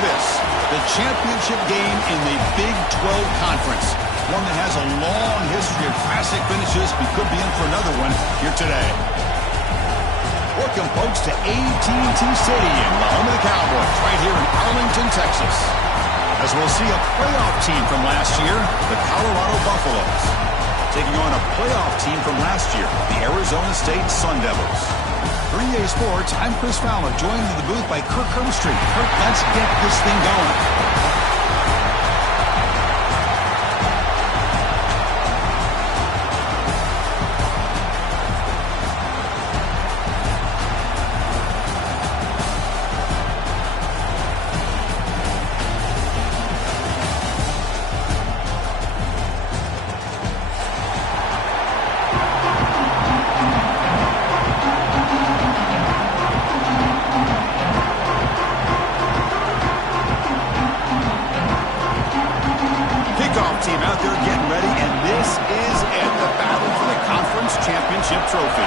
this, the championship game in the Big 12 Conference. One that has a long history of classic finishes. We could be in for another one here today. Welcome, folks, to AT&T Stadium, the home of the Cowboys, right here in Arlington, Texas. As we'll see a playoff team from last year, the Colorado Buffaloes, taking on a playoff team from last year, the Arizona State Sun Devils. For EA Sports, I'm Chris Fowler, joined in the booth by Kirk Herbstreit. Kirk, let's get this thing going. Team out there getting ready, and this is it, the battle for the conference championship trophy.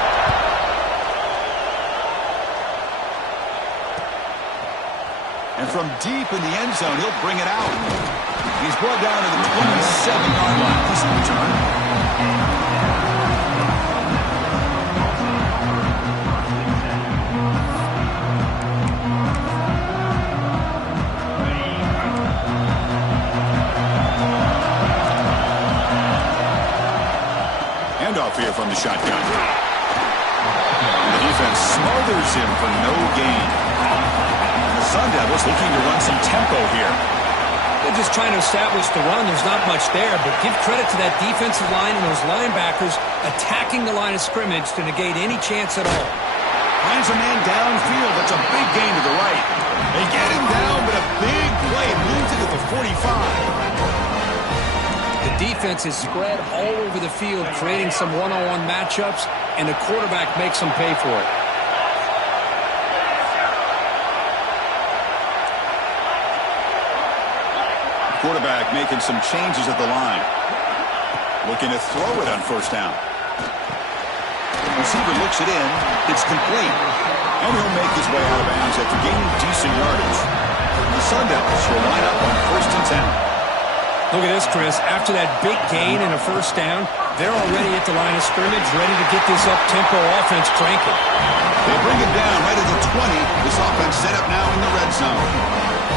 And from deep in the end zone, he'll bring it out. He's brought down to the 27-yard line. This return. Handoff here from the shotgun. The defense smothers him for no gain. And the Sun Devils looking to run some tempo here. They're just trying to establish the run. There's not much there, but give credit to that defensive line and those linebackers attacking the line of scrimmage to negate any chance at all. Finds a man downfield. That's a big gain to the right. They get him down, but a big play moves it to the 45. The defense is spread all over the field, creating some one-on-one matchups, and the quarterback makes them pay for it. Quarterback making some changes at the line. Looking to throw it on first down. Receiver looks it in. It's complete. And he'll make his way out of bounds after gaining decent yardage. The Sun Devils will line up on 1st and 10. Look at this, Chris. After that big gain and a first down, they're already at the line of scrimmage, ready to get this up-tempo offense cranking. They bring it down right at the 20. This offense set up now in the red zone.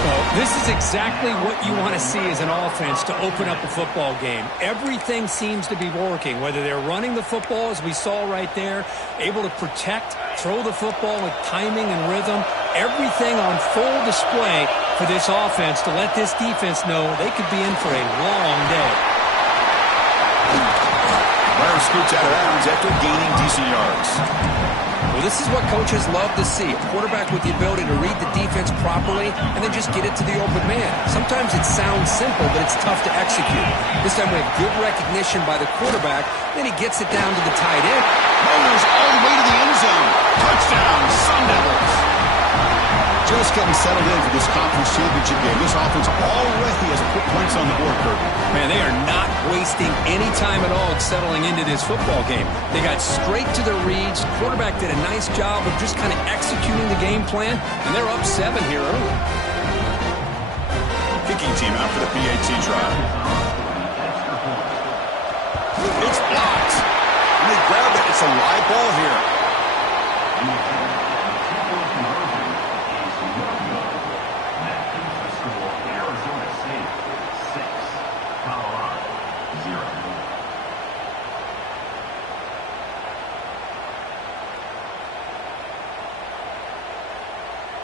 Well, this is exactly what you want to see as an offense to open up a football game. Everything seems to be working, whether they're running the football, as we saw right there, able to protect, throw the football with timing and rhythm, everything on full display for this offense to let this defense know they could be in for a long day. Myers scoots out of bounds after gaining decent yards. Well, this is what coaches love to see. A quarterback with the ability to read the defense properly and then just get it to the open man. Sometimes it sounds simple, but it's tough to execute. This time we have good recognition by the quarterback. Then he gets it down to the tight end. Motors all the way to the end zone. Touchdown, Sun Devils. Just getting settled in for this conference championship game. This offense already has put points on the board, Kirk. Man, they are not wasting any time at all settling into this football game. They got straight to their reads. Quarterback did a nice job of just kind of executing the game plan, and they're up 7 here early. Kicking team out for the PAT drive. It's blocked. And they grab it. It's a live ball here.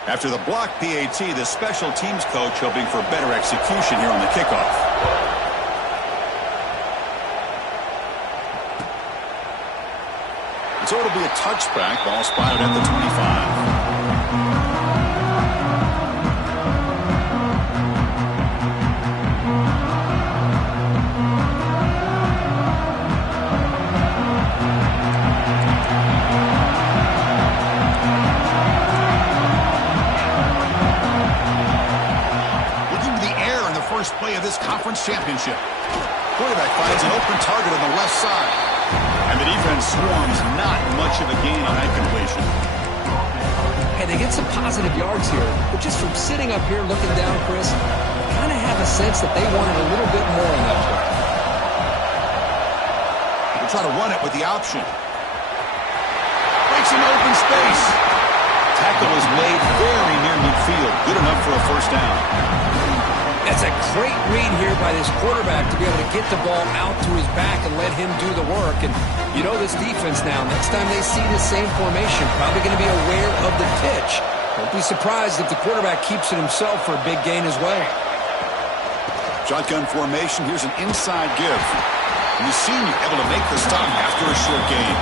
After the block PAT, the special teams coach hoping for better execution here on the kickoff. So it'll be a touchback. Ball spotted at the 25. Play of this conference championship. Quarterback finds an open target on the left side. And the defense swarms, not much of a gain on that completion. Hey, they get some positive yards here, but just from sitting up here looking down, Chris, I kind of have a sense that they wanted a little bit more in that play. They'll try to run it with the option. Breaks into open space. Tackle is made very near midfield. Good enough for a first down. That's a great read here by this quarterback to be able to get the ball out to his back and let him do the work. And you know this defense now, next time they see the same formation, probably going to be aware of the pitch. Don't be surprised if the quarterback keeps it himself for a big gain as well. Shotgun formation. Here's an inside give. And the senior able to make the stop after a short gain.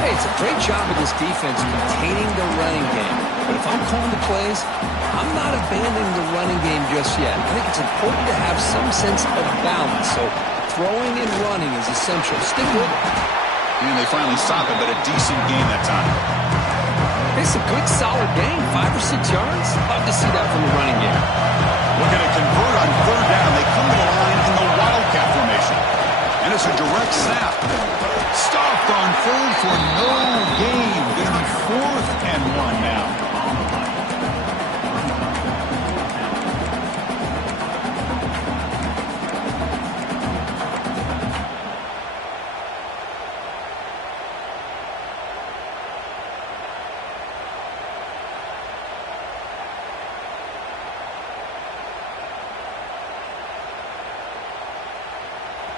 Hey, it's a great job of this defense containing the running game. But if I'm calling the plays, I'm not abandoning the running game just yet. I think it's important to have some sense of balance. So throwing and running is essential. Stick with it. And they finally stop him, but a decent gain that time. It's a good, solid gain. 5 or 6 yards. Love to see that from the running game. Looking to convert on third down. They come to the line in the Wildcat formation. And it's a direct snap. Stopped on third for no gain. Going to be 4th and 1 now.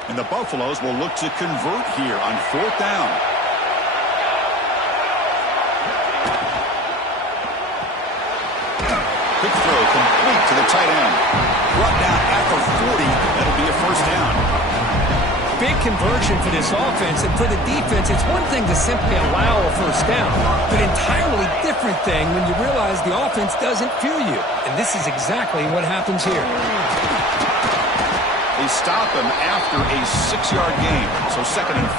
And the Buffaloes will look to convert here on 4th down. Quick throw complete to the tight end. Brought down at the 40. That'll be a first down. Big conversion for this offense, and for the defense, it's one thing to simply allow a first down, but entirely different thing when you realize the offense doesn't fear you. And this is exactly what happens here. They stop him after a 6-yard gain, so 2nd and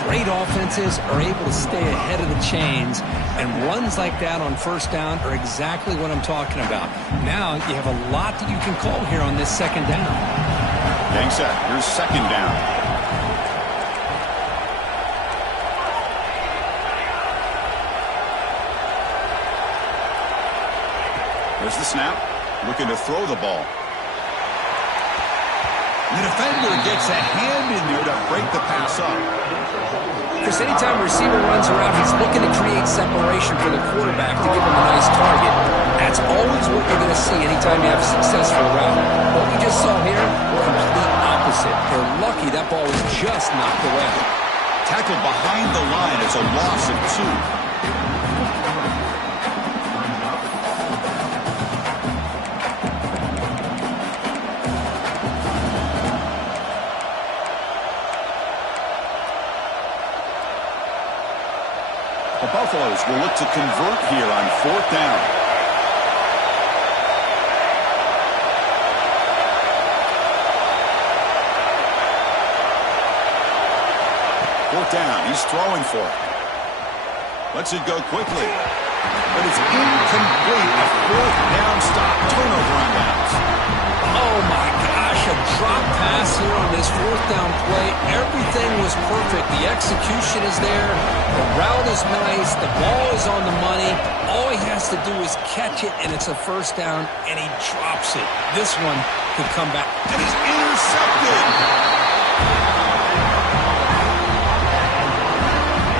4. Great offenses are able to stay ahead of the chains, and runs like that on first down are exactly what I'm talking about. Now you have a lot that you can call here on this 2nd down. Gang set. Here's 2nd down. There's the snap. Looking to throw the ball. The defender gets a hand in there to break the pass up. Because anytime a receiver runs around, he's looking to create separation for the quarterback to give him a nice target. That's always what you're going to see anytime you have a successful route. What we just saw here, complete opposite. They're lucky that ball was just knocked away. Tackled behind the line. It's a loss of 2. The Buffaloes will look to convert here on 4th down. Fourth down. He's throwing for it. Lets it go quickly. But it's incomplete. A 4th down stop. Turnover on downs. Oh, my gosh. A drop pass here on this 4th down play. Everything was perfect. The execution is there. The route is nice. The ball is on the money. All he has to do is catch it, and it's a first down, and he drops it. This one could come back. And he's intercepted.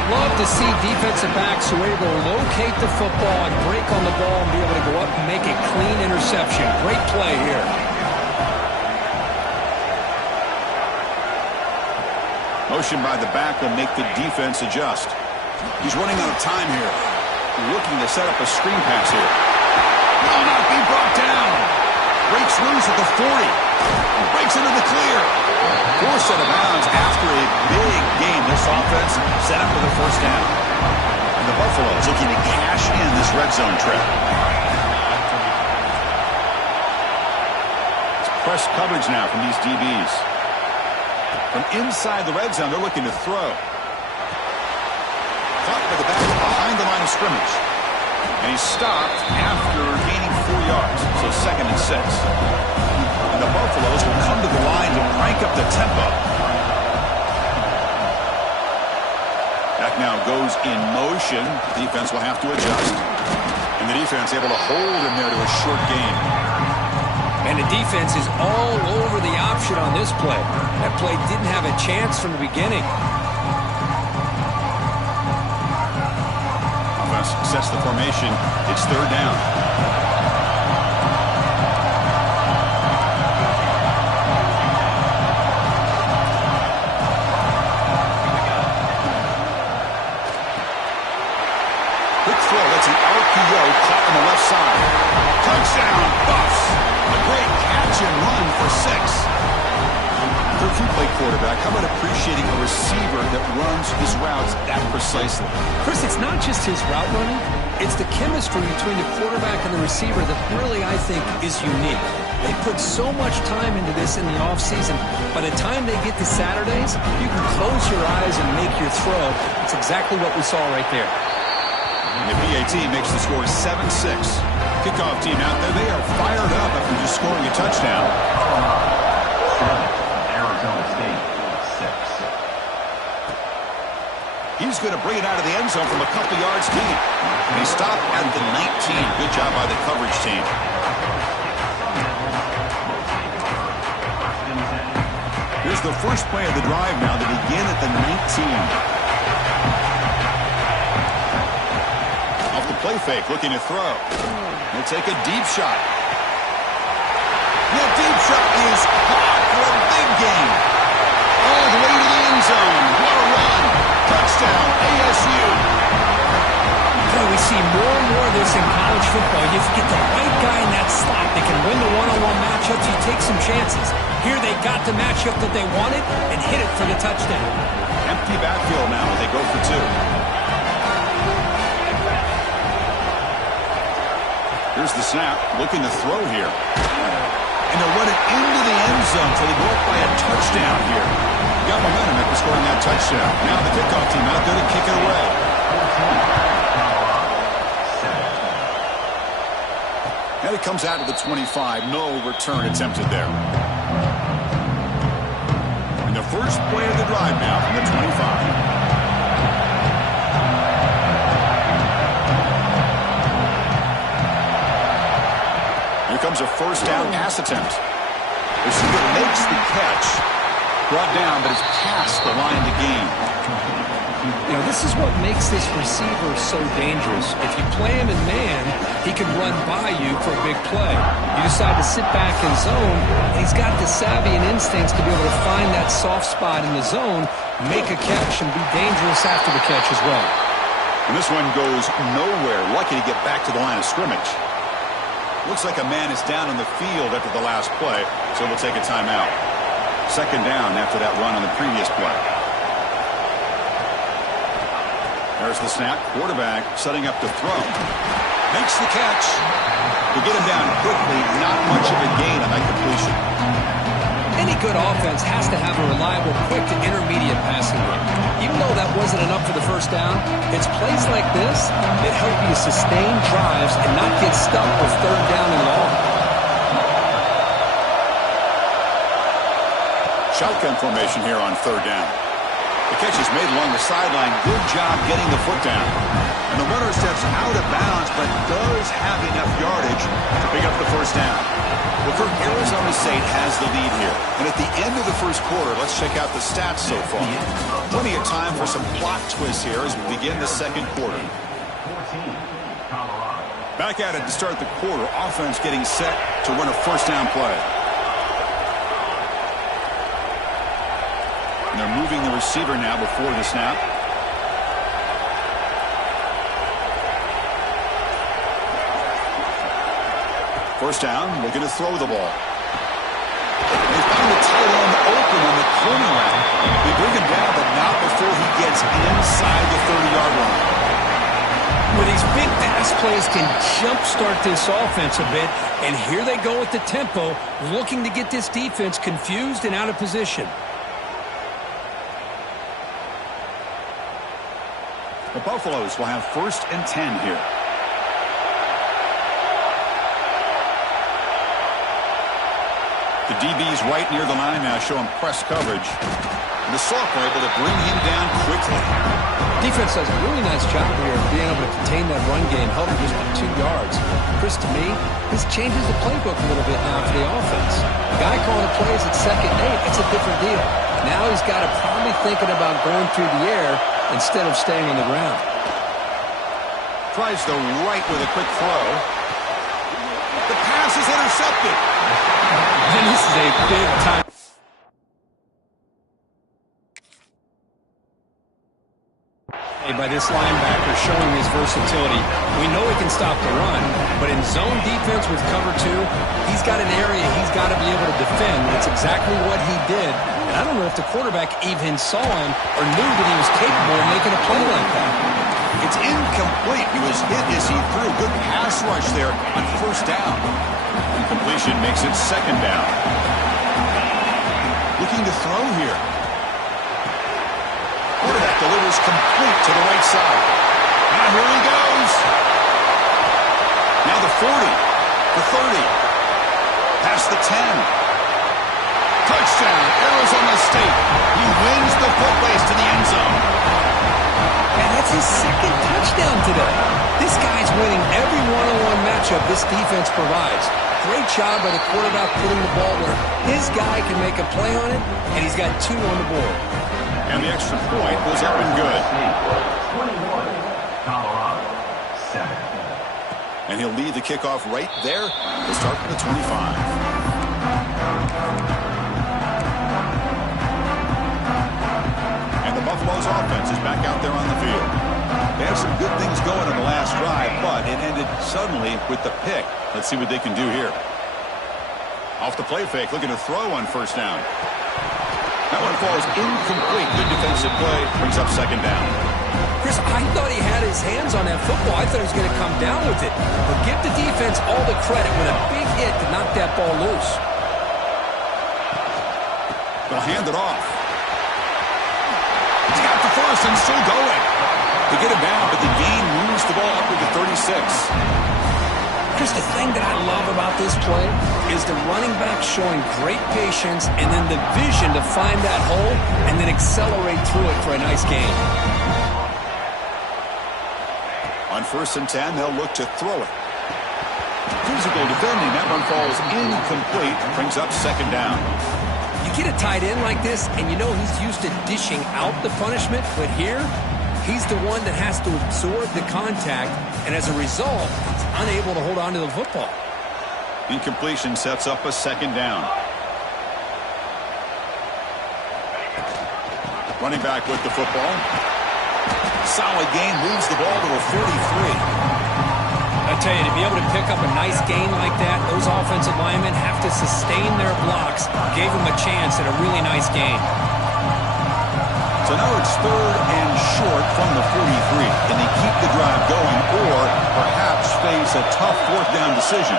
Love to see defensive backs who are able to locate the football and break on the ball and be able to go up and make a clean interception. Great play here. Motion by the back will make the defense adjust. He's running out of time here. Looking to set up a screen pass here. Will not be brought down. Breaks loose at the 40. Breaks into the clear. Forced out of bounds after a big game. This offense set up for the first down. And the Buffaloes looking to cash in this red zone trip. It's press coverage now from these DBs. From inside the red zone, they're looking to throw. Caught by the back behind the line of scrimmage. And he's stopped after gaining 4 yards. So 2nd and 6. And the Buffaloes will come to the line to crank up the tempo. Back now goes in motion. The defense will have to adjust. And the defense able to hold him there to a short gain. And the defense is all over the option on this play. That play didn't have a chance from the beginning. Offense sets the formation. It's third down. It's an RPO caught on the left side. Touchdown, Buffs. A great catch and run for 6. For a few-play quarterback, how about appreciating a receiver that runs his routes that precisely? Chris, it's not just his route running. It's the chemistry between the quarterback and the receiver that really, I think, is unique. They put so much time into this in the offseason. By the time they get to Saturdays, you can close your eyes and make your throw. It's exactly what we saw right there. And the PAT makes the score 7-6. Kickoff team out there. They are fired up after just scoring a touchdown. Arizona State, 6. He's going to bring it out of the end zone from a couple yards deep. And he stopped at the 19. Good job by the coverage team. Here's the first play of the drive now to begin at the 19. Play fake, looking to throw. He'll take a deep shot. The deep shot is caught for a big gain. All the way to the end zone. What a run. Touchdown, ASU. Boy, we see more and more of this in college football. You get the right guy in that slot. They can win the one-on-one matchups. You take some chances. Here they got the matchup that they wanted and hit it for the touchdown. Empty backfield now. They go for 2. Here's the snap, looking to throw here. And they're running into the end zone, so they go up by a touchdown here. Got momentum after scoring that touchdown. Now the kickoff team out there to kick it away. And it comes out to the 25. No return attempted there. And the first play of the drive now from the 25. Here comes a first down pass attempt. Receiver makes the catch. Brought down, but it's past the line to gain. You know, this is what makes this receiver so dangerous. If you play him in man, he can run by you for a big play. You decide to sit back in zone, and he's got the savvy and instincts to be able to find that soft spot in the zone, make a catch, and be dangerous after the catch as well. And this one goes nowhere. Lucky to get back to the line of scrimmage. Looks like a man is down on the field after the last play, so we'll take a timeout. Second down after that run on the previous play. There's the snap. Quarterback setting up to throw. Makes the catch. To get him down quickly, not much of a gain on that completion. Any good offense has to have a reliable, quick to intermediate passing game. Even though that wasn't enough for the first down, it's plays like this that help you sustain drives and not get stuck with third down and long. Shotgun formation here on third down. The catch is made along the sideline. Good job getting the foot down. And the runner steps out of bounds, but does have enough yardage to pick up the first down. Well, Kirk, Arizona State has the lead here. And at the end of the first quarter, let's check out the stats so far. Plenty of time for some plot twists here as we begin the second quarter. Back at it to start the quarter. Offense getting set to run a first down play. And they're moving the receiver now before the snap. First down, looking to throw the ball. They found the tight end open on the corner route. They bring him down, but not before he gets inside the 30-yard line. Where these big pass plays can jumpstart this offense a bit, and here they go with the tempo, looking to get this defense confused and out of position. The Buffaloes will have 1st and 10 here. The DB's right near the line now, showing press coverage. And the sophomore able to bring him down quickly. Defense does a really nice job here of being able to contain that run game, held him just by 2 yards. Chris, to me, this changes the playbook a little bit now for the offense. The guy calling the plays at 2nd and 8, that's a different deal. Now he's got to probably thinking about going through the air instead of staying on the ground. Tries the right with a quick throw. The pass is intercepted. And this is a big time. By this linebacker showing his versatility. We know he can stop the run, but in zone defense with cover 2, he's got an area he's got to be able to defend. That's exactly what he did. And I don't know if the quarterback even saw him or knew that he was capable of making a play like that. It's incomplete. He was hit as he threw. Good pass rush there on 1st down. Incompletion makes it 2nd down. Looking to throw here. Quarterback delivers complete to the right side. Now here he goes. Now the 40, the 30, past the 10. Touchdown, Arizona State. He wins the foot race to the end zone. And that's his 2nd touchdown today. This guy's winning every one-on-one matchup this defense provides. Great job by the quarterback putting the ball where his guy can make a play on it, and he's got 2 on the board. And the extra point was up and good. 21, Colorado, 7. And he'll lead the kickoff right there to start from the 25. And the Buffalo's offense is back out there on the field. They had some good things going in the last drive, but it ended suddenly with the pick. Let's see what they can do here. Off the play fake, looking to throw on 1st down. That one falls incomplete. Good defensive play. Brings up 2nd down. Chris, I thought he had his hands on that football. I thought he was going to come down with it. But give the defense all the credit with a big hit to knock that ball loose. They'll hand it off. He's got the first and still going. They get him down, but the gain moves the ball up to the 36. Chris, the thing that I love about this play is the running back showing great patience and then the vision to find that hole and then accelerate through it for a nice gain. On 1st and 10, they'll look to throw it. Physical defending. That one falls incomplete. Brings up 2nd down. You get a tight end like this, and you know he's used to dishing out the punishment, but here, he's the one that has to absorb the contact, and as a result, he's unable to hold on to the football. Incompletion sets up a 2nd down. Running back with the football. Solid gain, moves the ball to a 43. I tell you, to be able to pick up a nice gain like that, those offensive linemen have to sustain their blocks. Gave them a chance at a really nice gain. So now it's 3rd and short from the 43. Can they keep the drive going or perhaps face a tough 4th down decision?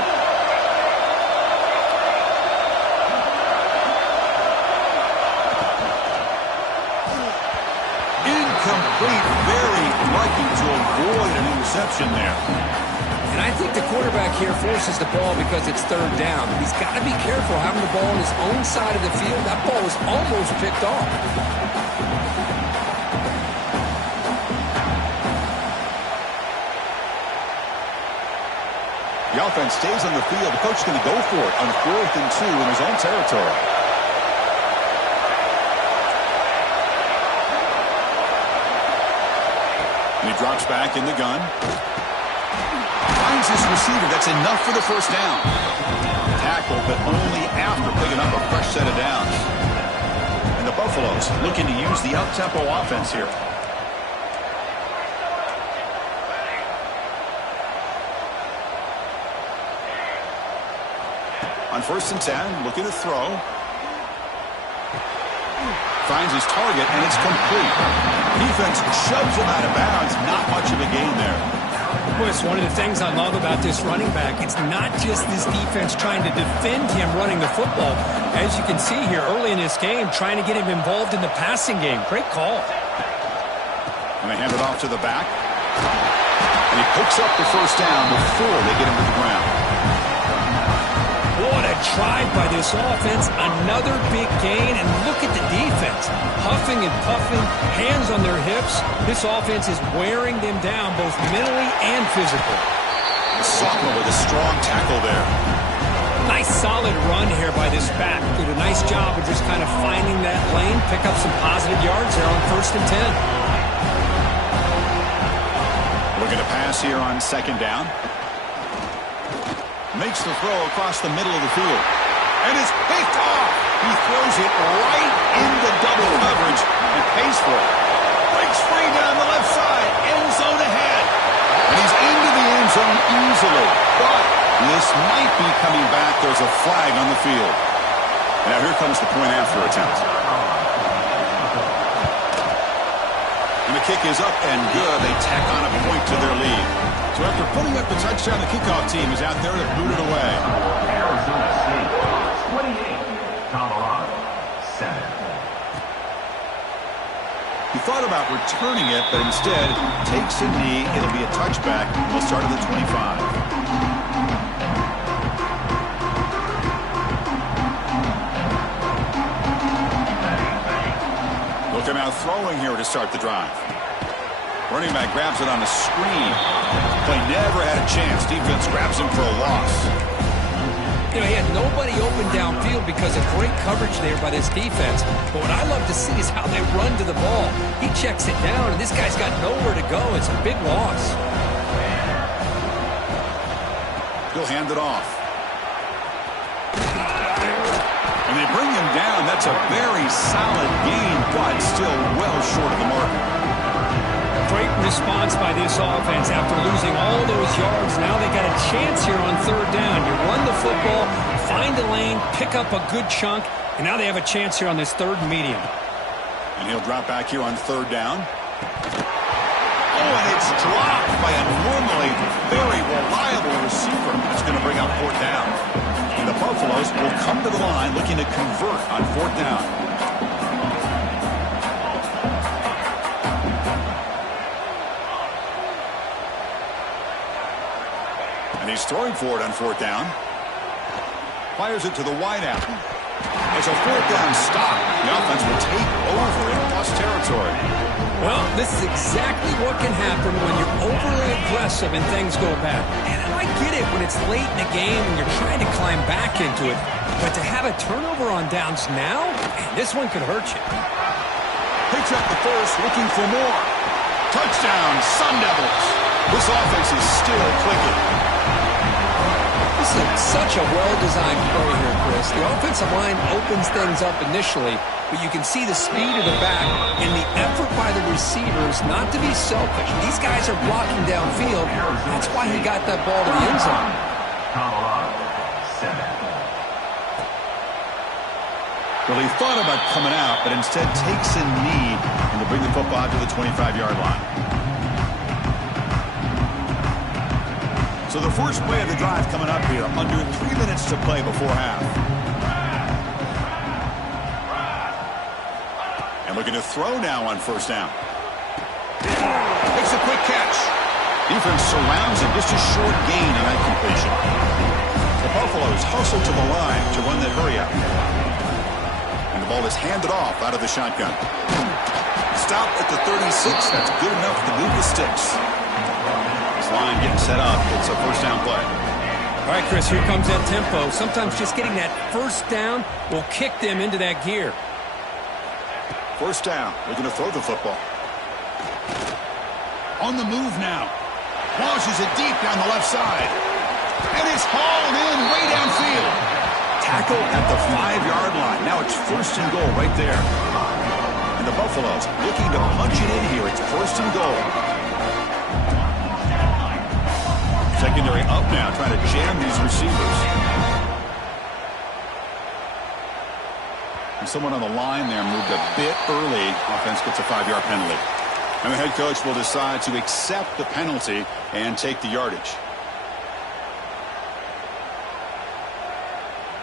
Incomplete, very lucky to avoid an interception there. And I think the quarterback here forces the ball because it's 3rd down. He's got to be careful having the ball on his own side of the field. That ball was almost picked off. The offense stays on the field. The coach is going to go for it on 4th and 2 in his own territory. And he drops back in the gun. Finds his receiver. That's enough for the 1st down. Tackle, but only after picking up a fresh set of downs. And the Buffaloes looking to use the up-tempo offense here. On 1st and 10, looking to throw. Finds his target, and it's complete. Defense shoves him out of bounds. Not much of a gain there. Well, it's one of the things I love about this running back. It's not just this defense trying to defend him running the football. As you can see here early in this game, trying to get him involved in the passing game. Great call. And they hand it off to the back. And he picks up the 1st down before they get him to the ground. What a tried by this offense. Another big gain, and look at the defense. Huffing and puffing, hands on their hips. This offense is wearing them down both mentally and physically. Sophomore with a strong tackle there. Nice solid run here by this back. Did a nice job of just kind of finding that lane, pick up some positive yards there on 1st and 10. Looking to pass here on 2nd down. Makes the throw across the middle of the field. And it's picked off. He throws it right into double coverage and pays for it. Breaks free down the left side. End zone ahead. And he's into the end zone easily. But this might be coming back. There's a flag on the field. Now here comes the point after attempt. And the kick is up and good. They tack on a point to their lead. So after putting up the touchdown, the kickoff team is out there to boot it away. Arizona State 28, Colorado 7. He thought about returning it, but instead takes a knee. It'll be a touchback. We'll start at the 25. Looking out throwing here to start the drive. Running back grabs it on the screen. Play never had a chance. Defense grabs him for a loss. You know, he had nobody open downfield because of great coverage there by this defense. But what I love to see is how they run to the ball. He checks it down, and this guy's got nowhere to go. It's a big loss. He'll hand it off. And they bring him down. That's a very solid gain, but still well short of the mark. Great response by this offense after losing all those yards. Now they got a chance here on 3rd down. You run the football, find a lane, pick up a good chunk, and now they have a chance here on this 3rd and medium. And he'll drop back here on 3rd down. Oh, and it's dropped by a normally very reliable receiver. It's going to bring up 4th down. And the Buffaloes will come to the line looking to convert on 4th down. And he's throwing for it on 4th down. Fires it to the wideout. It's a 4th down stop. The offense will take over in plus territory. Well, this is exactly what can happen when you're overly aggressive and things go bad. And I get it when it's late in the game and you're trying to climb back into it. But to have a turnover on downs now, man, this one could hurt you. Picks up the first, looking for more. Touchdown, Sun Devils. This offense is still clicking. This is such a well-designed play here, Chris. The offensive line opens things up initially, but you can see the speed of the back and the effort by the receivers not to be selfish. These guys are blocking downfield. That's why he got that ball to the end zone. Colorado 7. Well, he thought about coming out, but instead takes a knee and to bring the football to the 25-yard line. So the first play of the drive coming up here, under 3 minutes to play before half. And looking to throw now on 1st down. Makes a quick catch. Defense surrounds him, just a short gain on that completion. The Buffaloes hustle to the line to run that hurry up. And the ball is handed off out of the shotgun. Stop at the 36. That's good enough to move the sticks. Line getting set up. It's a 1st down play. All right, Chris, here comes that tempo. Sometimes just getting that 1st down will kick them into that gear. 1st down. Looking to throw the football. On the move now. Launches it deep down the left side. And it's hauled in way downfield. Tackle at the 5-yard line. Now it's 1st and goal right there. And the Buffaloes looking to punch it in here. It's 1st and goal. Secondary up now, trying to jam these receivers. And someone on the line there moved a bit early. Offense gets a 5-yard penalty. And the head coach will decide to accept the penalty and take the yardage.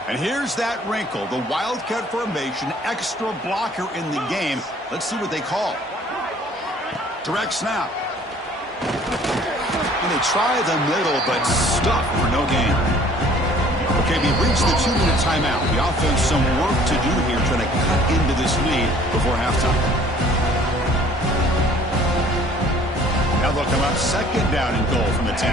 And here's that wrinkle, the Wildcat formation, extra blocker in the game. Let's see what they call. Direct snap. And they try the middle, but stuck for no gain. Okay, we've reached the 2-minute timeout. The offense some work to do here trying to cut into this lead before halftime. Now they'll come up second down and goal from the 10.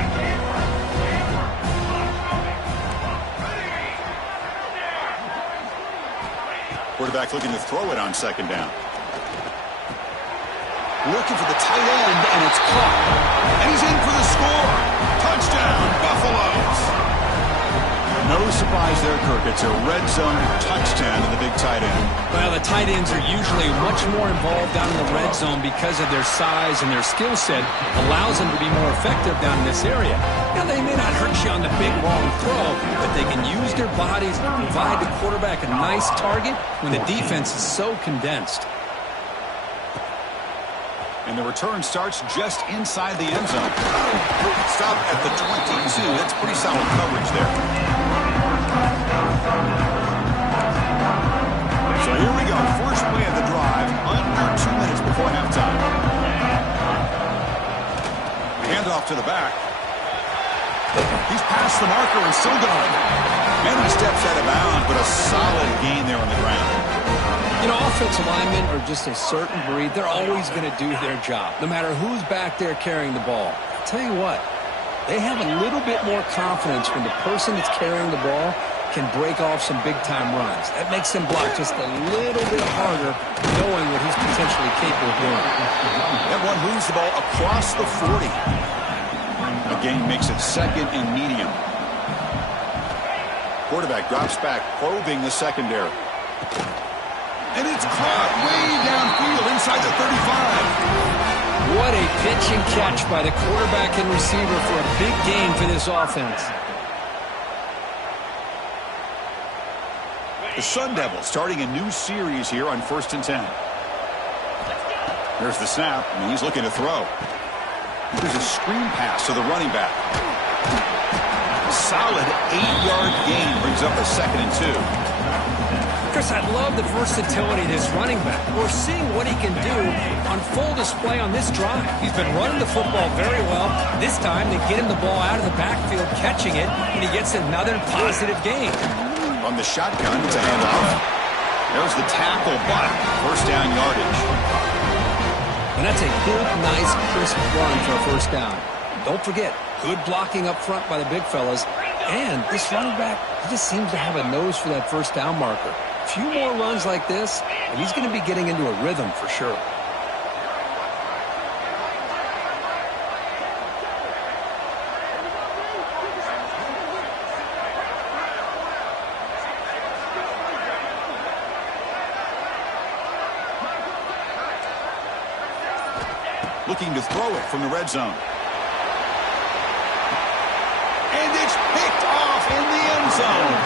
Quarterback looking to throw it on second down. Looking for the tight end, and it's caught. And he's in for the score. Touchdown, Buffaloes. No surprise there, Kirk. It's a red zone touchdown to the big tight end. Well, the tight ends are usually much more involved down in the red zone because of their size and their skill set allows them to be more effective down in this area. Now, they may not hurt you on the big, long throw, but they can use their bodies to provide the quarterback a nice target when the defense is so condensed. And the return starts just inside the end zone. Stop at the 22. That's pretty solid coverage there. So here we go. First play of the drive. Under 2 minutes before halftime. Handoff to the back. He's past the marker and still going. And he steps out of bounds, but a solid gain there on the ground. You know, offensive linemen are just a certain breed. They're always going to do their job, no matter who's back there carrying the ball. I'll tell you what, they have a little bit more confidence when the person that's carrying the ball can break off some big-time runs. That makes them block just a little bit harder, knowing what he's potentially capable of doing. That one moves the ball across the 40. The gain makes it second and medium. Quarterback drops back, probing the secondary. And it's caught way downfield inside the 35. What a pitch and catch by the quarterback and receiver for a big gain for this offense. The Sun Devils starting a new series here on 1st and 10. There's the snap, and he's looking to throw. There's a screen pass to the running back. A solid 8-yard gain brings up a 2nd and 2. Chris, I love the versatility of this running back. We're seeing what he can do on full display on this drive. He's been running the football very well. This time, they get him the ball out of the backfield, catching it, and he gets another positive gain. On the shotgun, it's a handoff. There's the tackle, but first down yardage. And that's a good, nice, crisp run for a first down. Don't forget, good blocking up front by the big fellas. And this running back, he just seems to have a nose for that first down marker. A few more runs like this, and he's going to be getting into a rhythm for sure. Looking to throw it from the red zone. And it's picked off in the end zone.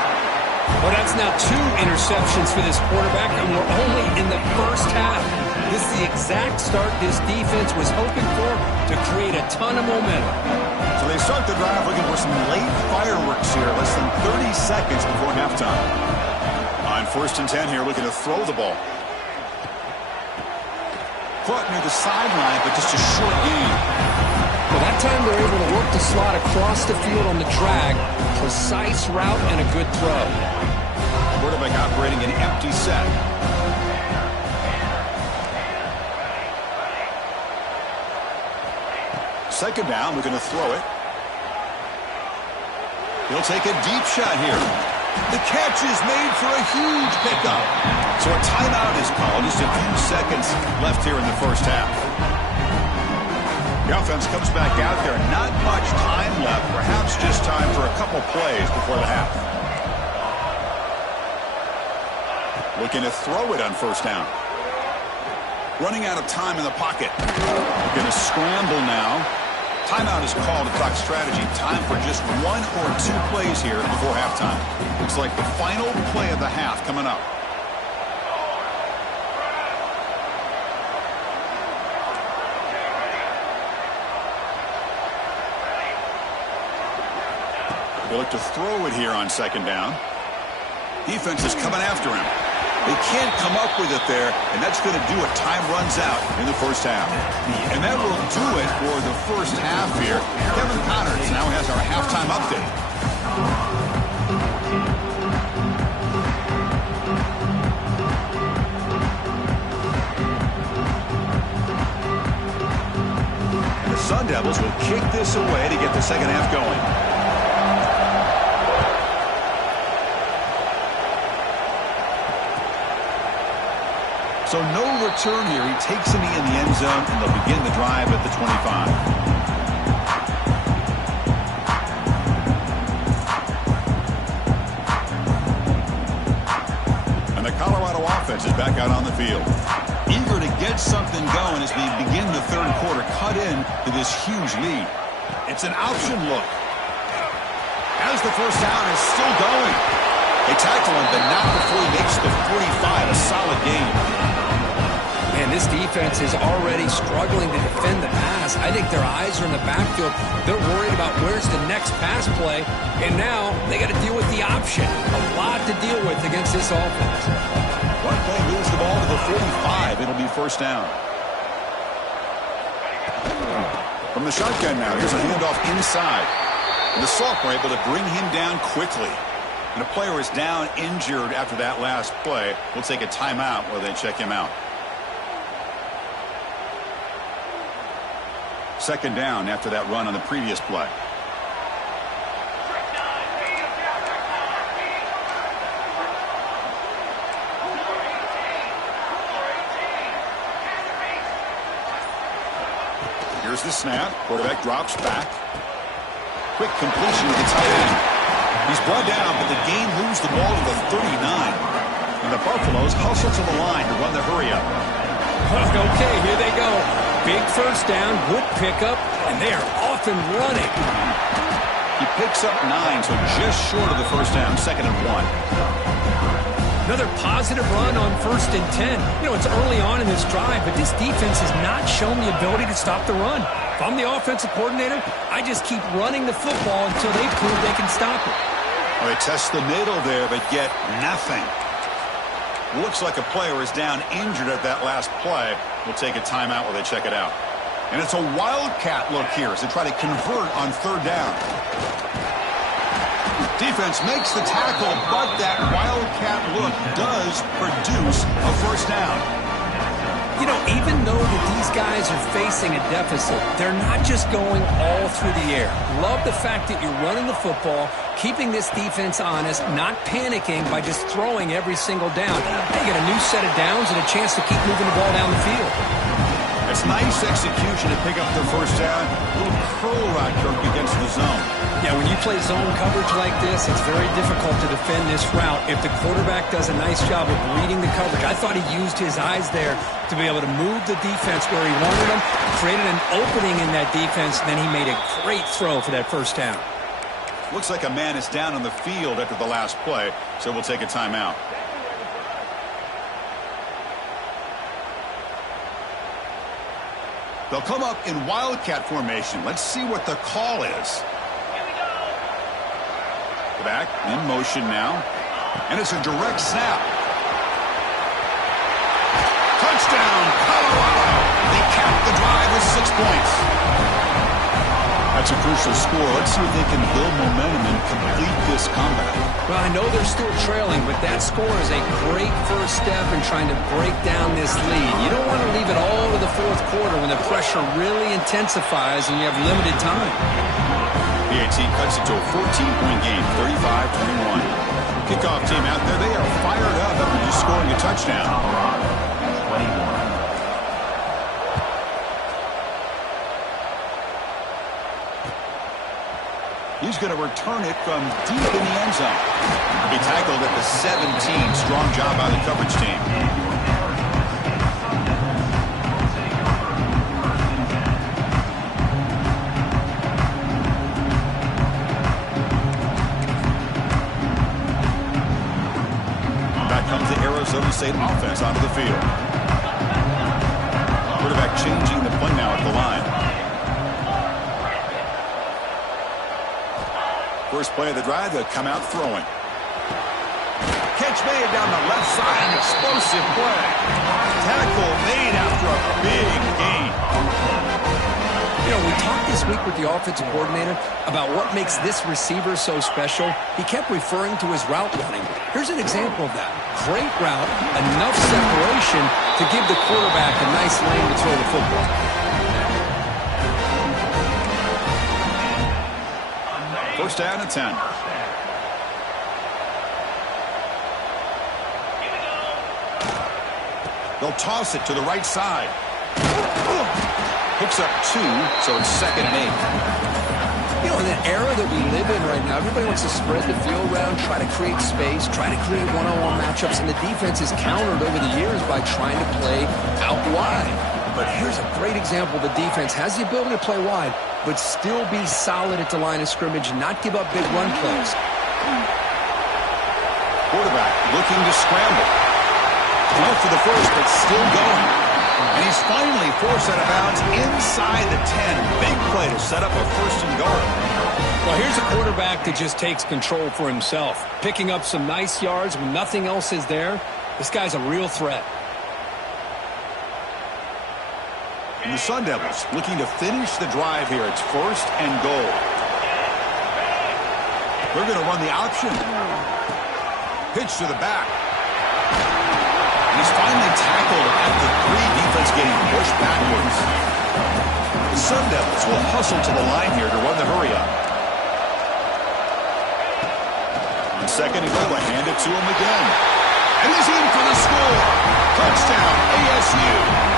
Well, that's now 2 interceptions for this quarterback, and we're only in the first half. This is the exact start this defense was hoping for to create a ton of momentum. So they start the drive looking for some late fireworks here, less than 30 seconds before halftime. On 1st and 10 here, looking to throw the ball. Caught near the sideline, but just a short gain. Well, that time they're able to work the slot across the field on the drag. Precise route and a good throw. Quarterback operating an empty set. Second down, looking to throw it. He'll take a deep shot here. The catch is made for a huge pickup. So a timeout is called. Just a few seconds left here in the first half. The offense comes back out there. Not much time left. Perhaps just time for a couple plays before the half. Looking to throw it on first down. Running out of time in the pocket. Going to scramble now. Timeout is called to talk strategy. Time for just 1 or 2 plays here before halftime. Looks like the final play of the half coming up. They look to throw it here on second down. Defense is coming after him. They can't come up with it there, and that's going to do it. Time runs out in the first half. And that will do it for the first half here. Kevin Connors now has our halftime update. Sun Devils will kick this away to get the second half going. So no return here. He takes a knee in the end zone, and they'll begin the drive at the 25. And the Colorado offense is back out on the field. Eager to get something going as we begin the third quarter. Cut in to this huge lead. It's an option look. As the first down is still going. They tackle him, but not before he makes the 45. A solid gain. Man, this defense is already struggling to defend the pass. I think their eyes are in the backfield. They're worried about where's the next pass play. And now they got to deal with the option. A lot to deal with against this offense. One play moves the ball to the 45. It'll be first down. From the shotgun now, here's a handoff inside. And the sophomore able to bring him down quickly. And a player is down injured after that last play. We'll take a timeout while they check him out. Second down after that run on the previous play. Here's the snap. Quarterback drops back. Quick completion to the tight end. He's brought down, but the game moves the ball to the 39. And the Buffaloes hustle to the line to run the hurry up. Okay, here they go. Big first down, good pickup, and they are off and running. He picks up 9, so just short of the first down, 2nd and 1. Another positive run on 1st and 10. You know, it's early on in this drive, but this defense has not shown the ability to stop the run. If I'm the offensive coordinator, I just keep running the football until they prove they can stop it. Well, they test the middle there, but get nothing. Looks like a player is down injured at that last play. We'll take a timeout while they check it out. And it's a wildcat look here as they try to convert on 3rd down. Defense makes the tackle, but that wildcat look does produce a first down. You know, even though that these guys are facing a deficit, they're not just going all through the air. Love the fact that you're running the football, keeping this defense honest, not panicking by just throwing every single down. They get a new set of downs and a chance to keep moving the ball down the field. It's nice execution to pick up their first down. A little curl route Kirk against the zone. Yeah, when you play zone coverage like this, it's very difficult to defend this route if the quarterback does a nice job of reading the coverage. I thought he used his eyes there to be able to move the defense where he wanted them, created an opening in that defense, and then he made a great throw for that first down. Looks like a man is down on the field after the last play, so we'll take a timeout. They'll come up in wildcat formation. Let's see what the call is. Back in motion now. And it's a direct snap. Touchdown, Colorado. They cap the drive with 6 points. That's a crucial score. Let's see if they can build momentum and complete this comeback. Well, I know they're still trailing, but that score is a great first step in trying to break down this lead. You don't want to leave it all to the 4th quarter when the pressure really intensifies and you have limited time. PAT cuts it to a 14-point game, 35-21. Kickoff team out there, they are fired up after just scoring a touchdown. He's going to return it from deep in the end zone. He tackled at the 17. Strong job by the coverage team. Comes the Arizona State offense onto the field. Quarterback changing the play now at the line. First play of the drive, they'll come out throwing. Catch made down the left side, an explosive play. Tackle made after a big gain. You know, we talked this week with the offensive coordinator about what makes this receiver so special. He kept referring to his route running. Here's an example of that. Great route, enough separation to give the quarterback a nice lane to throw the football. First down and 10. They'll toss it to the right side. Picks up 2, so it's 2nd and 8. You know, in the era that we live in right now, everybody wants to spread the field around, try to create space, try to create one-on-one matchups, and the defense is countered over the years by trying to play out wide. But here's a great example. The defense has the ability to play wide, but still be solid at the line of scrimmage, not give up big run plays. Quarterback looking to scramble. Throw for the first, but still going. And he's finally forced out of bounds inside the 10. Big play to set up a first and goal. Well, here's a quarterback that just takes control for himself, picking up some nice yards when nothing else is there. This guy's a real threat. And the Sun Devils looking to finish the drive here. It's first and goal. They're going to run the option. Pitch to the back. He's finally tackled at the 3. Defense getting pushed backwards. The Sun Devils will hustle to the line here to run the hurry up. On 2nd and goal, they hand it to him again. And he's in for the score. Touchdown, ASU.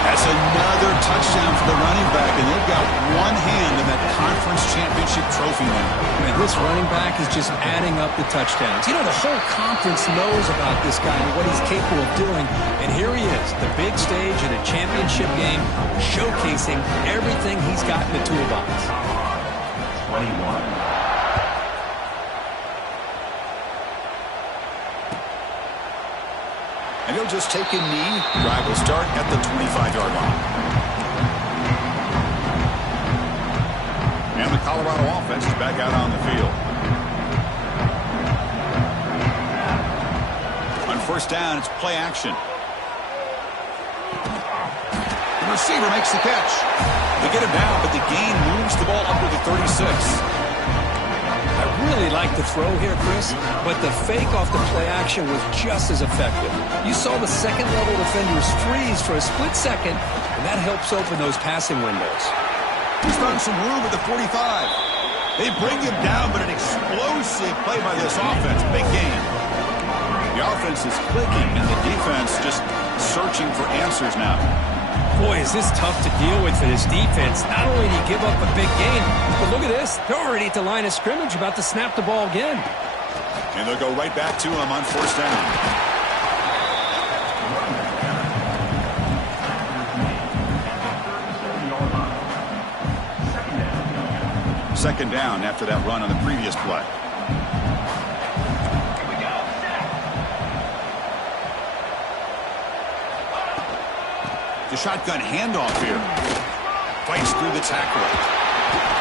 That's another touchdown for the running back, and they've got one hand in that conference championship trophy now. Man, this running back is just adding up the touchdowns. You know, the whole conference knows about this guy and what he's capable of doing, and here he is, the big stage in a championship game, showcasing everything he's got in the toolbox. 21. And he'll just take a knee. Drive will start at the 25-yard line. And the Colorado offense is back out on the field. On first down, it's play action. The receiver makes the catch. They get him down, but the gain moves the ball up to the 36. I really like the throw here, Chris, but the fake off the play action was just as effective. You saw the second-level defenders freeze for a split second, and that helps open those passing windows. He's found some room at the 45. They bring him down, but an explosive play by this offense. Big game. The offense is clicking, and the defense just searching for answers now. Boy, is this tough to deal with for this defense. Not only do you give up a big gain, but look at this. They're already at the line of scrimmage about to snap the ball again. And they'll go right back to him on first down. Second down after that run on the previous play. The shotgun handoff here. Fights through the tackle.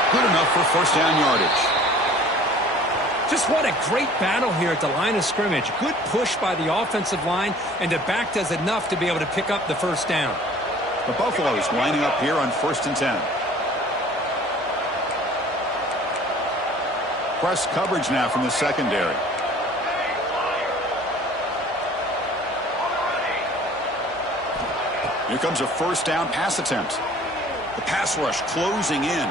Good enough for first down yardage. Just what a great battle here at the line of scrimmage. Good push by the offensive line, and the back does enough to be able to pick up the first down. The Buffaloes lining up here on first and 10. Press coverage now from the secondary. Here comes a first down pass attempt. The pass rush closing in.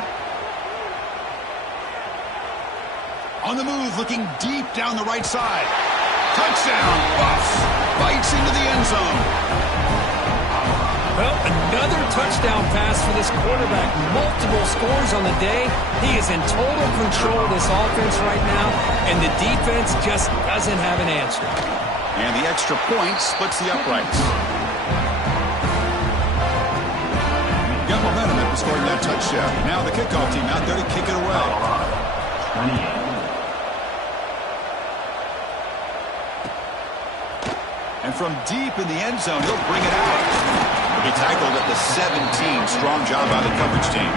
On the move, looking deep down the right side. Touchdown, Buffs. Bites into the end zone. Well, another touchdown pass for this quarterback. Multiple scores on the day. He is in total control of this offense right now, and the defense just doesn't have an answer. And the extra point splits the uprights. Got momentum after scoring that touchdown. Now the kickoff team out there to kick it away. 28. And from deep in the end zone, he'll bring it out. He'll be tackled at the 17. Strong job by the coverage team.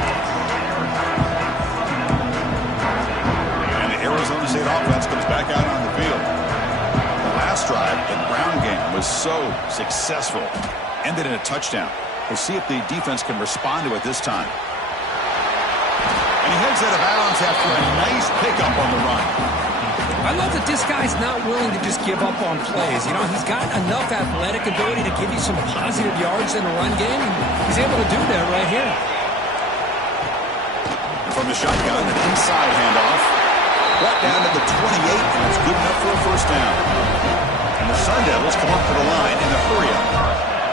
And the Arizona State offense comes back out on the field. The last drive, the ground game, was so successful. Ended in a touchdown. We'll see if the defense can respond to it this time. And he heads out of bounds after a nice pickup on the run. I love that this guy's not willing to just give up on plays. You know, he's got enough athletic ability to give you some positive yards in the run game. And he's able to do that right here. From the shotgun, an inside handoff. Brought down to the 28, and it's good enough for a first down. And the Sun Devils come up to the line in a hurry-up.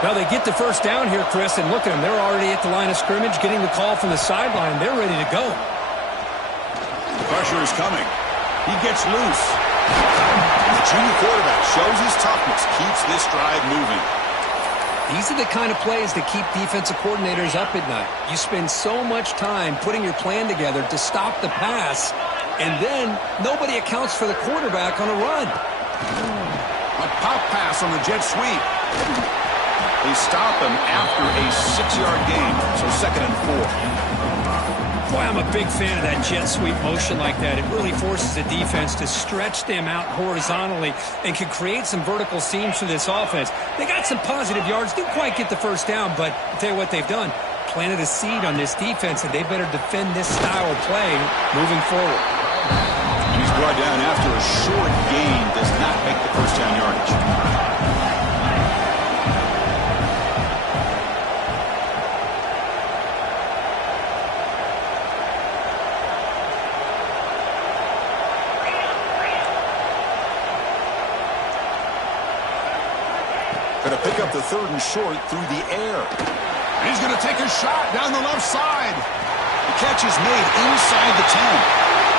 Well, they get the first down here, Chris, and look at them. They're already at the line of scrimmage, getting the call from the sideline. They're ready to go. Pressure is coming. He gets loose. And the junior quarterback shows his toughness, keeps this drive moving. These are the kind of plays that keep defensive coordinators up at night. You spend so much time putting your plan together to stop the pass, and then nobody accounts for the quarterback on a run. A pop pass on the jet sweep. They stop him after a 6-yard gain, so 2nd and 4. Boy, I'm a big fan of that jet sweep motion like that. It really forces the defense to stretch them out horizontally and can create some vertical seams for this offense. They got some positive yards, didn't quite get the first down, but I'll tell you what they've done. Planted a seed on this defense, and they better defend this style of play moving forward. And he's brought down after a short gain, does not make the first down yardage. Going to pick up the 3rd and short through the air. And he's going to take a shot down the left side. The catch is made inside the 10.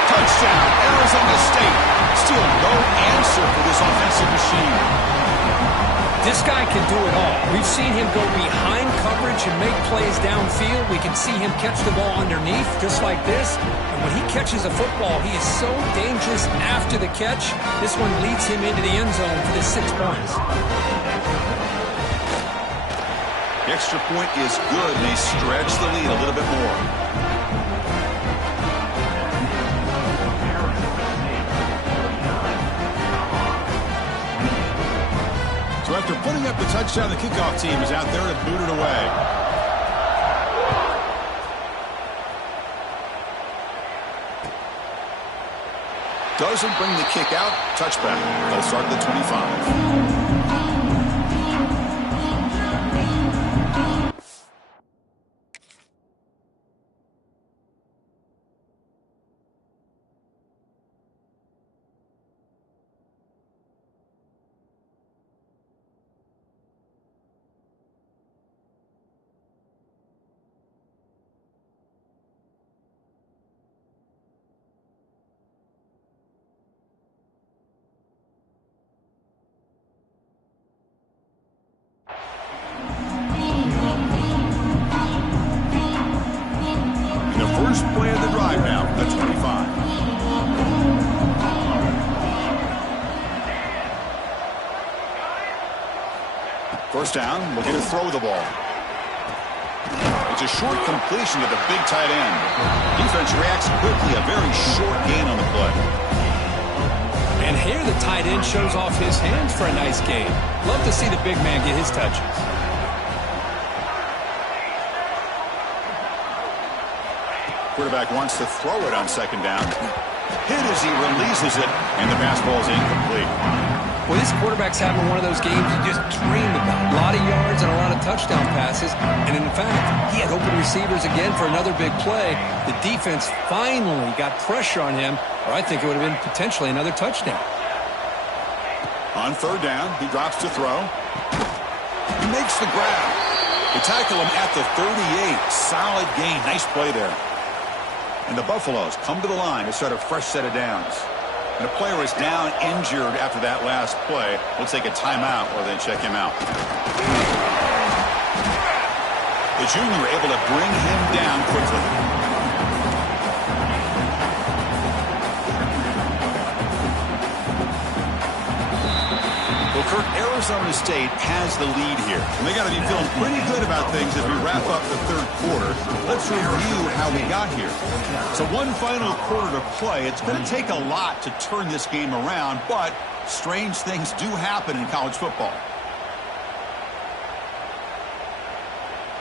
Touchdown, Arizona State. Still no answer for this offensive machine. This guy can do it all. We've seen him go behind coverage and make plays downfield. We can see him catch the ball underneath, just like this. And when he catches a football, he is so dangerous after the catch. This one leads him into the end zone for the 6 points. The extra point is good, and they stretch the lead a little bit more. So after putting up the touchdown, the kickoff team is out there to boot it away. Doesn't bring the kick out. Touchback. They'll start at the 25. First play of the drive now, the 25. First down, looking to throw the ball. It's a short completion to the big tight end. Defense reacts quickly, a very short gain on the play. And here the tight end shows off his hands for a nice gain. Love to see the big man get his touches. Quarterback wants to throw it on 2nd down. Hit as he releases it, and the pass ball is incomplete. Well, this quarterback's having one of those games you just dream about. A lot of yards and a lot of touchdown passes. And in fact, he had open receivers again for another big play. The defense finally got pressure on him, or I think it would have been potentially another touchdown. On 3rd down, he drops to throw. He makes the grab. They tackle him at the 38. Solid gain. Nice play there. And the Buffaloes come to the line to start a fresh set of downs. And a player is down injured after that last play. We'll take a timeout or then check him out. The junior able to bring him down quickly. Well, Kirk, Arizona State has the lead here. And they got to be feeling pretty good about things as we wrap up the 3rd quarter. Let's review how we got here. So one final quarter to play. It's going to take a lot to turn this game around, but strange things do happen in college football.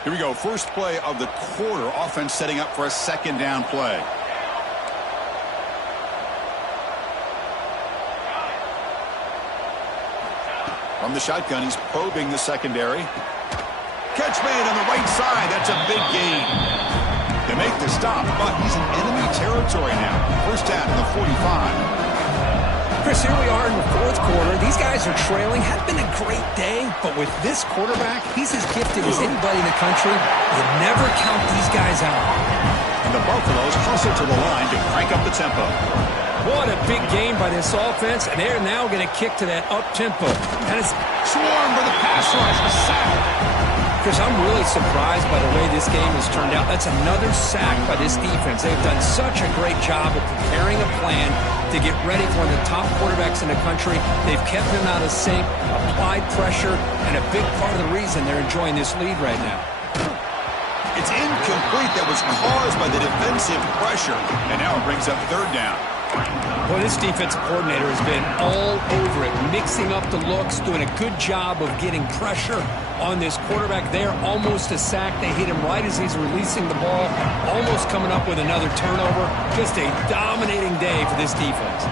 Here we go. First play of the quarter. Offense setting up for a 2nd down play. From the shotgun, he's probing the secondary. Catch made on the right side. That's a big gain. The make the stop, but he's in enemy territory now. First down to the 45. Chris, here we are in the fourth quarter. These guys are trailing. Had been a great day, but with this quarterback, he's as gifted as anybody in the country. You never count these guys out. And the Buffaloes hustle to the line to crank up the tempo. What a big game by this offense, and they're now going to kick to that up-tempo. And it's Swarm for the pass rush, a sack. Chris, I'm really surprised by the way this game has turned out. That's another sack by this defense. They've done such a great job of preparing a plan to get ready for one of the top quarterbacks in the country. They've kept him out of sync, applied pressure, and a big part of the reason they're enjoying this lead right now. It's incomplete. That was caused by the defensive pressure. And now it brings up third down. Well, this defensive coordinator has been all over it, mixing up the looks, doing a good job of getting pressure on this quarterback there. Almost a sack. They hit him right as he's releasing the ball, almost coming up with another turnover. Just a dominating day for this defense.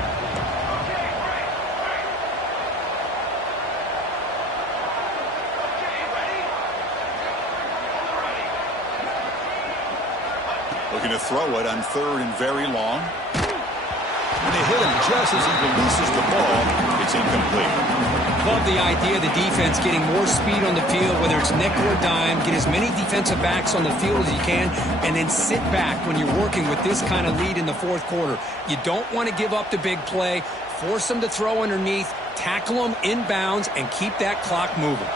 Looking to throw it on third and very long. And they hit him just as he releases the ball. It's incomplete. Love the idea of the defense getting more speed on the field, whether it's nickel or dime. Get as many defensive backs on the field as you can, and then sit back when you're working with this kind of lead in the fourth quarter. You don't want to give up the big play. Force them to throw underneath, tackle them inbounds, and keep that clock moving.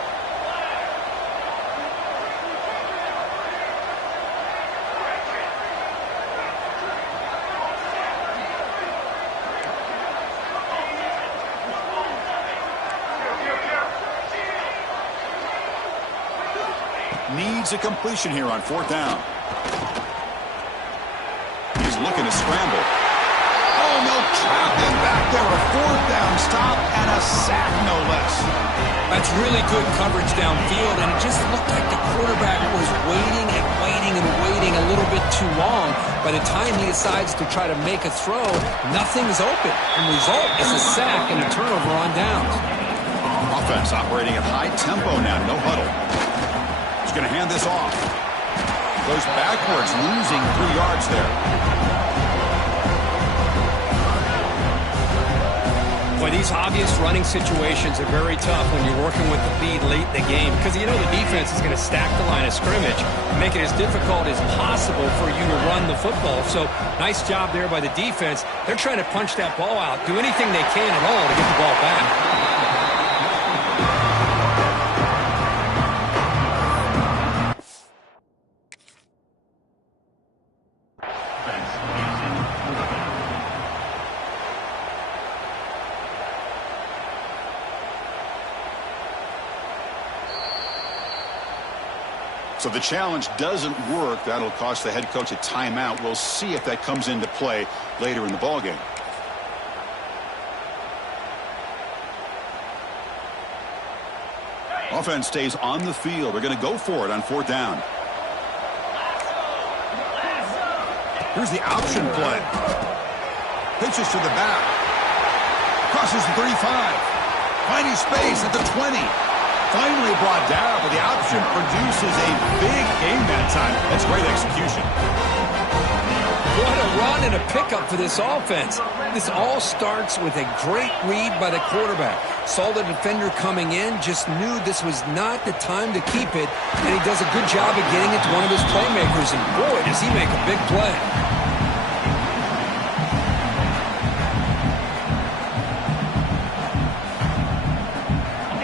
Needs a completion here on fourth down. He's looking to scramble. Oh, no, trapped him back there. A fourth down stop and a sack, no less. That's really good coverage downfield, and it just looked like the quarterback was waiting and waiting and waiting a little bit too long. By the time he decides to try to make a throw, nothing's open. And the result is a sack and a turnover on downs. Offense operating at high tempo now, no huddle. He's going to hand this off. Goes backwards, losing 3 yards there. Boy, these obvious running situations are very tough when you're working with the lead late in the game, because you know the defense is going to stack the line of scrimmage, make it as difficult as possible for you to run the football. So nice job there by the defense. They're trying to punch that ball out, do anything they can at all to get the ball back. So the challenge doesn't work. That'll cost the head coach a timeout. We'll see if that comes into play later in the ballgame. Offense stays on the field. They're going to go for it on fourth down. Here's the option play. Pitches to the back. Crosses the 35. Finding space at the 20. Finally brought down, but the option produces a big game that time. That's great execution. What a run and a pickup for this offense. This all starts with a great read by the quarterback. Saw the defender coming in, just knew this was not the time to keep it, and he does a good job of getting it to one of his playmakers, and boy, does he make a big play.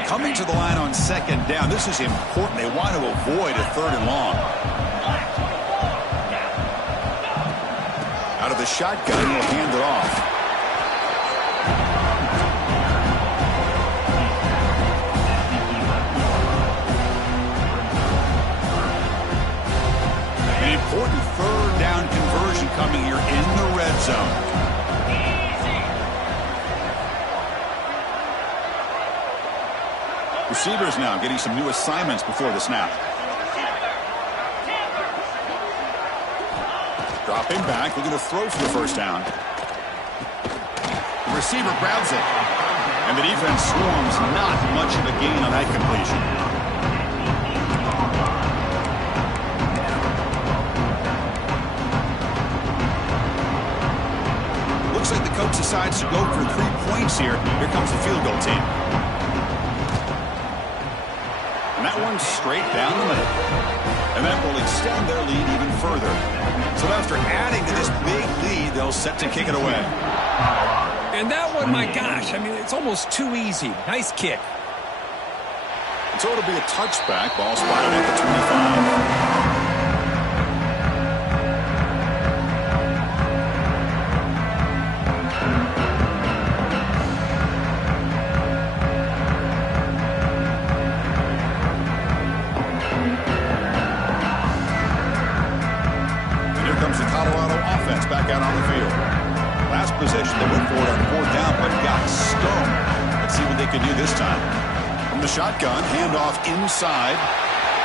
Coming to the line on second down, this is important. They want to avoid a third and long. Out of the shotgun, he'll hand it off. An important third down conversion coming here in the red zone. Receivers now getting some new assignments before the snap. Dropping back, looking to throw for the first down. The receiver grabs it. And the defense swarms. Not much of a gain on that completion. decides to go for 3 points here. Here comes the field goal team. And that one's straight down the middle. And that will extend their lead even further. So after adding to this big lead, they'll set to kick it away. And that one, my gosh, I mean, it's almost too easy. Nice kick. So it'll be a touchback. Ball spotted at the 25. Possession, they went for it on 4th down, but got stoned. Let's see what they can do this time. From the shotgun, handoff inside.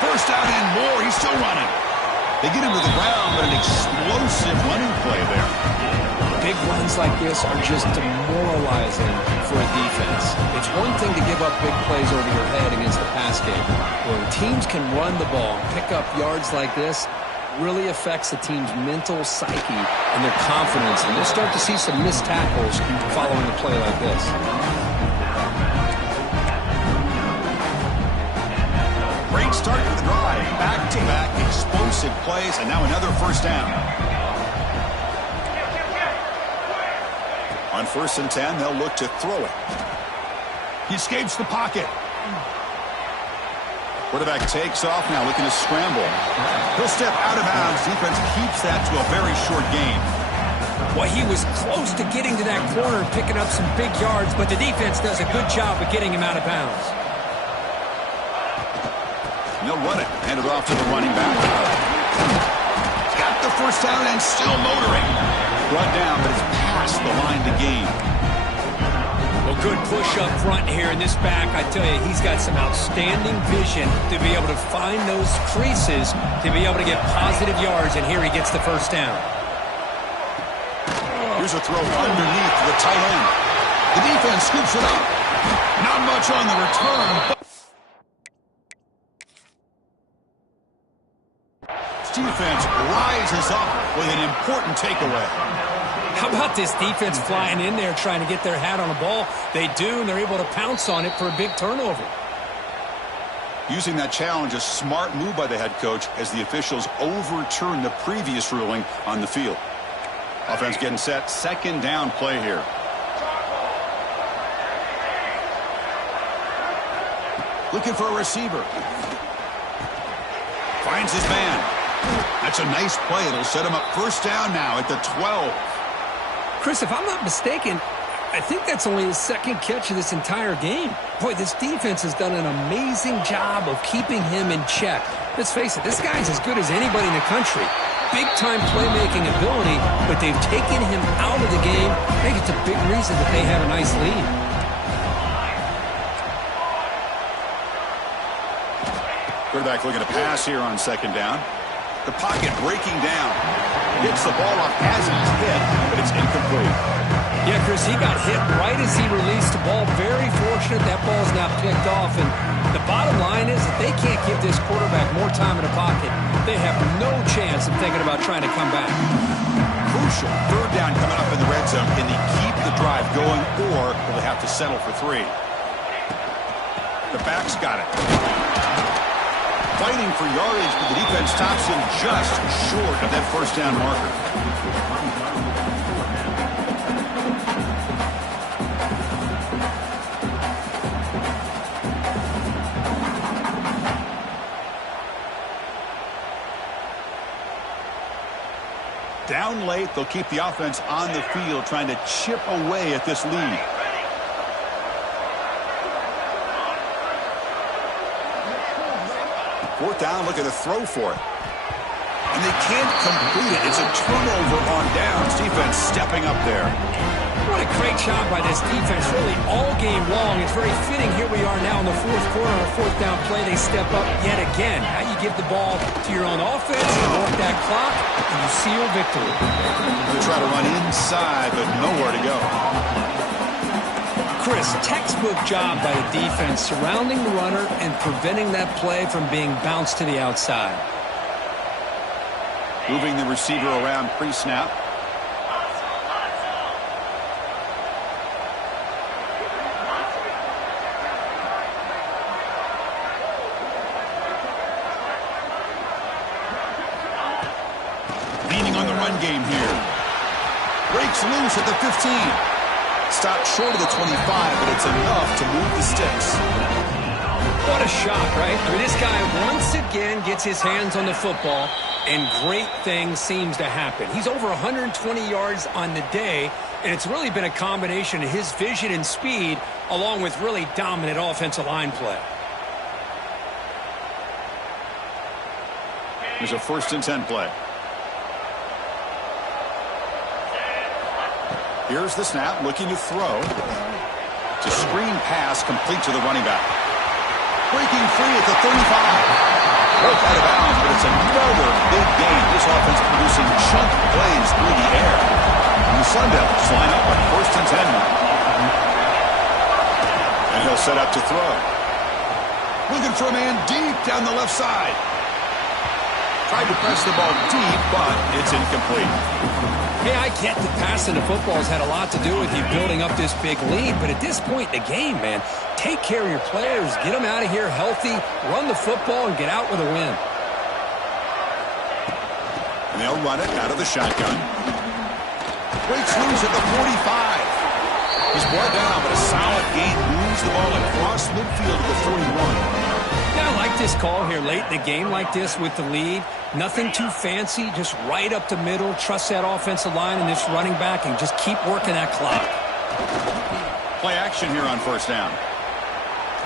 First down and more. He's still running. They get him to the ground, but an explosive running play there. Big runs like this are just demoralizing for a defense. It's one thing to give up big plays over your head against the pass game. When teams can run the ball, pick up yards like this, really affects the team's mental psyche and their confidence. And you'll start to see some missed tackles following a play like this. Great start to the drive. Back-to-back explosive plays, and now another first down. On 1st and 10, they'll look to throw it. He escapes the pocket. Quarterback takes off now, looking to scramble. He'll step out of bounds. Defense keeps that to a very short gain. Well, he was close to getting to that corner, picking up some big yards, but the defense does a good job of getting him out of bounds. And they'll run it. Hand it off to the running back. Got the first down and still motoring. Brought down, but it's past the line to gain. Well, good push up front here in this back. I tell you, he's got some outstanding vision to be able to find those creases, to be able to get positive yards, and here he gets the first down. Here's a throw underneath the tight end. The defense scoops it up. Not much on the return, but defense rises up with an important takeaway. How about this defense flying in there trying to get their hat on a ball? They do, and they're able to pounce on it for a big turnover. Using that challenge, a smart move by the head coach as the officials overturn the previous ruling on the field. Offense getting set. 2nd down play here. Looking for a receiver. Finds his man. That's a nice play. It'll set him up first down now at the 12. Chris, if I'm not mistaken, I think that's only his 2nd catch of this entire game. Boy, this defense has done an amazing job of keeping him in check. Let's face it, this guy's as good as anybody in the country. Big-time playmaking ability, but they've taken him out of the game. I think it's a big reason that they have a nice lead. Quarterback looking to pass here on 2nd down. The pocket breaking down. Gets the ball off as he's hit, but it's incomplete. Yeah, Chris, he got hit right as he released the ball. Very fortunate that ball's now picked off. And the bottom line is that they can't give this quarterback more time in the pocket. They have no chance of thinking about trying to come back. Crucial 3rd down coming up in the red zone. Can they keep the drive going, or will they have to settle for 3? The back's got it. Fighting for yardage, but the defense stops him just short of that first down marker. Down late, they'll keep the offense on the field, trying to chip away at this lead. Fourth down, looking to throw for it. And they can't complete it. It's a turnover on downs. Defense stepping up there. What a great job by this defense, really all game long. It's very fitting. Here we are now in the 4th quarter on a 4th down play. They step up yet again. How you give the ball to your own offense, you work that clock, and you seal victory. They try to run inside, but nowhere to go. Chris, textbook job by the defense, surrounding the runner and preventing that play from being bounced to the outside. Moving the receiver around pre-snap. on the run game here. Breaks loose at the 15. Stopped short of the 25, but it's enough to move the sticks. What a shot, right? I mean, this guy once again gets his hands on the football, and great things seems to happen. He's over 120 yards on the day, and it's really been a combination of his vision and speed, along with really dominant offensive line play. There's a 1st and 10 play. Here's the snap, looking to throw. It's a screen pass complete to the running back. Breaking free at the 35. Broke out of bounds, but it's another big gain. This offense producing chunk plays through the air. And the Sun Devils line up on 1st and 10 now. And he'll set up to throw. Looking for a man deep down the left side. Tried to press the ball deep, but it's incomplete. Hey, I get that passing the football has had a lot to do with you building up this big lead, but at this point in the game, man, take care of your players, get them out of here healthy, run the football, and get out with a win. And they'll run it out of the shotgun. Breaks loose at the 45. He's brought down, but a solid gain moves the ball across midfield to the 41. Yeah, I like this call here late in the game like this with the lead. Nothing too fancy, just right up the middle. Trust that offensive line and this running back and just keep working that clock. Play action here on 1st down.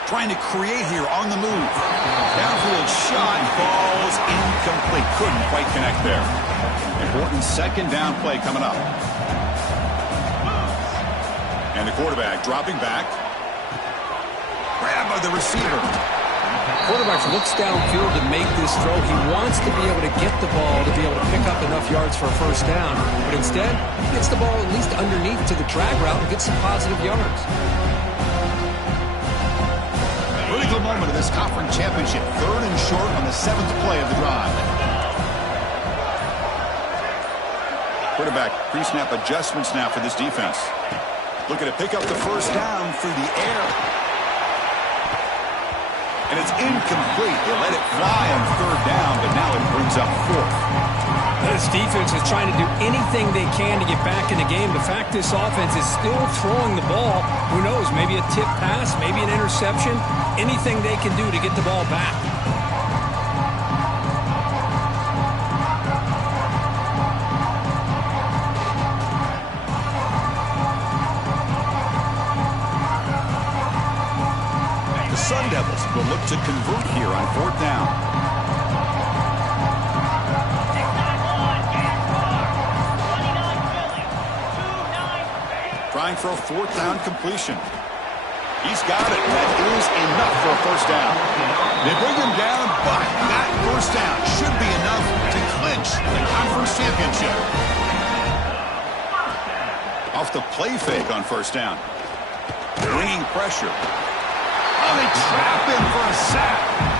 Trying to create here on the move. Downfield shot, falls incomplete. Couldn't quite connect there. Important 2nd down play coming up. And the quarterback dropping back. Grab by the receiver. Quarterback looks downfield to make this throw. He wants to be able to get the ball to be able to pick up enough yards for a 1st down. But instead, he gets the ball at least underneath to the drag route and gets some positive yards. Critical moment of this conference championship. 3rd and short on the 7th play of the drive. Quarterback pre-snap adjustments now for this defense. Looking to pick up the 1st down through the air. And it's incomplete. They let it fly on 3rd down, but now it brings up 4th. This defense is trying to do anything they can to get back in the game. The fact this offense is still throwing the ball, who knows, maybe a tip pass, maybe an interception, anything they can do to get the ball back. Sun Devils will look to convert here on 4th down. Trying for a 4th down completion. He's got it. That is enough for a 1st down. They bring him down, but that 1st down should be enough to clinch the conference championship. Off the play fake on 1st down. Bringing pressure. Oh, they trap him for a sack.